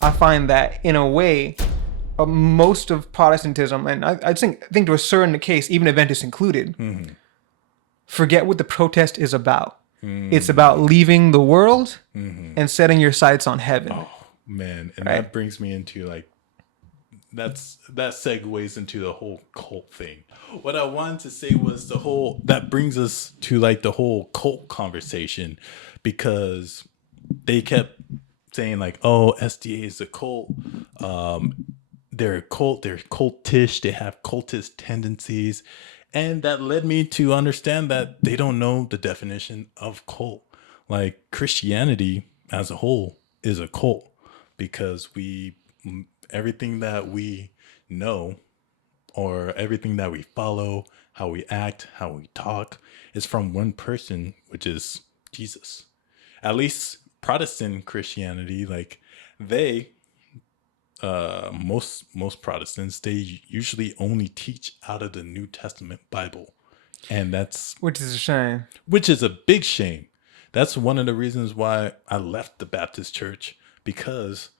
I find that in a way, most of Protestantism, and I think to a certain case, even Adventists included, forget what the protest is about. It's about leaving the world and setting your sights on heaven. Oh man, and Right? that brings me into like that segues into the whole cult thing. What I wanted to say was that brings us to like the whole cult conversation, because they kept saying like, oh, SDA is a cult. They're a cult, they're cultish, they have cultist tendencies. And that led me to understand that they don't know the definition of cult. Like Christianity as a whole is a cult, because everything that we know, or everything that we follow, how we act, how we talk, is from one person, which is Jesus. At least Protestant Christianity, like they most Protestants, they usually only teach out of the New Testament Bible. And Which is a shame. which is a big shame. That's one of the reasons why I left the Baptist church, because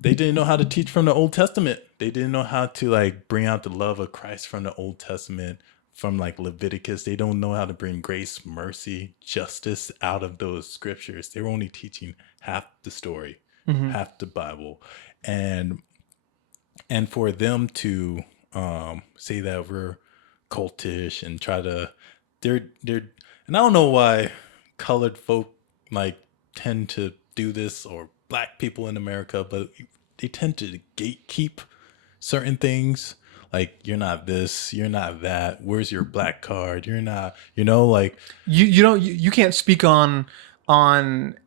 they didn't know how to teach from the Old Testament. They didn't know how to like bring out the love of Christ from the Old Testament, from like Leviticus. They don't know how to bring grace, mercy, justice out of those scriptures. They were only teaching half the story, half the Bible. And for them to say that we're cultish and try to they're and I don't know why colored folk like tend to do this, or black people in America, but they tend to gatekeep certain things. Like, you're not this, you're not that, where's your black card, you're not, like, You can't speak on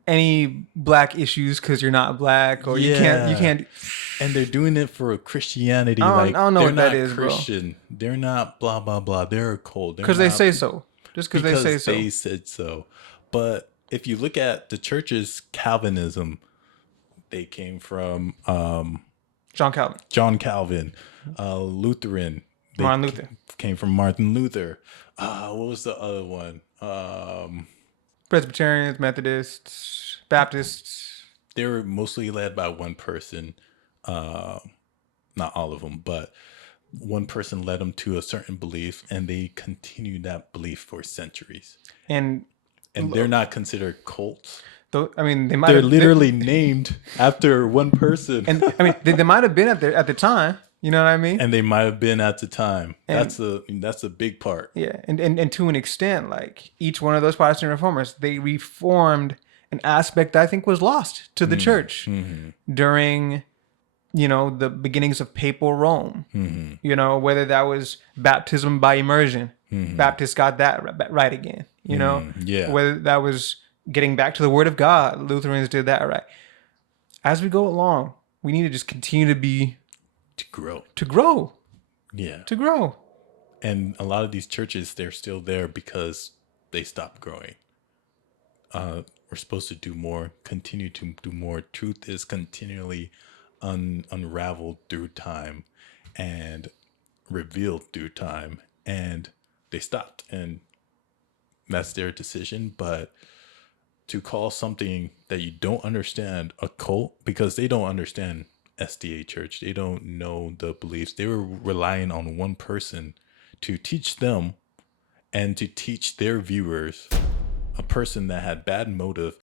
any black issues because you're not black, or you yeah. can't. And they're doing it for Christianity. I don't know They're what that not is, bro. Christian, they're not blah blah blah, they're a cult, they're Because they not, say so. Just because they say because so. they said so. But if you look at the church's Calvinism, they came from John Calvin, John Calvin. Lutheran, they Martin Luther, came from Martin Luther. What was the other one? Presbyterians, Methodists, Baptists. They were mostly led by one person. Not all of them, but one person led them to a certain belief, and they continued that belief for centuries. And They're not considered cults. I mean, they might They're have literally named after one person. and I mean, they might have been at the time. You know what I mean? And they might have been at the time. That's a big part. Yeah, and to an extent, like each one of those Protestant reformers, they reformed an aspect that I think was lost to the church during, the beginnings of papal Rome. Whether that was baptism by immersion, Baptists got that right again. Yeah. Whether that was getting back to the Word of God, Lutherans did that right. As we go along, we need to just continue To grow. to grow. Yeah. To grow. And a lot of these churches, they're still there because they stopped growing. We're supposed to do more, continue to do more. Truth is continually unraveled through time and revealed through time. And they stopped. And that's their decision. But to call something that you don't understand a cult, because they don't understand SDA church, they don't know the beliefs. They were relying on one person to teach them and to teach their viewers, a person that had bad motive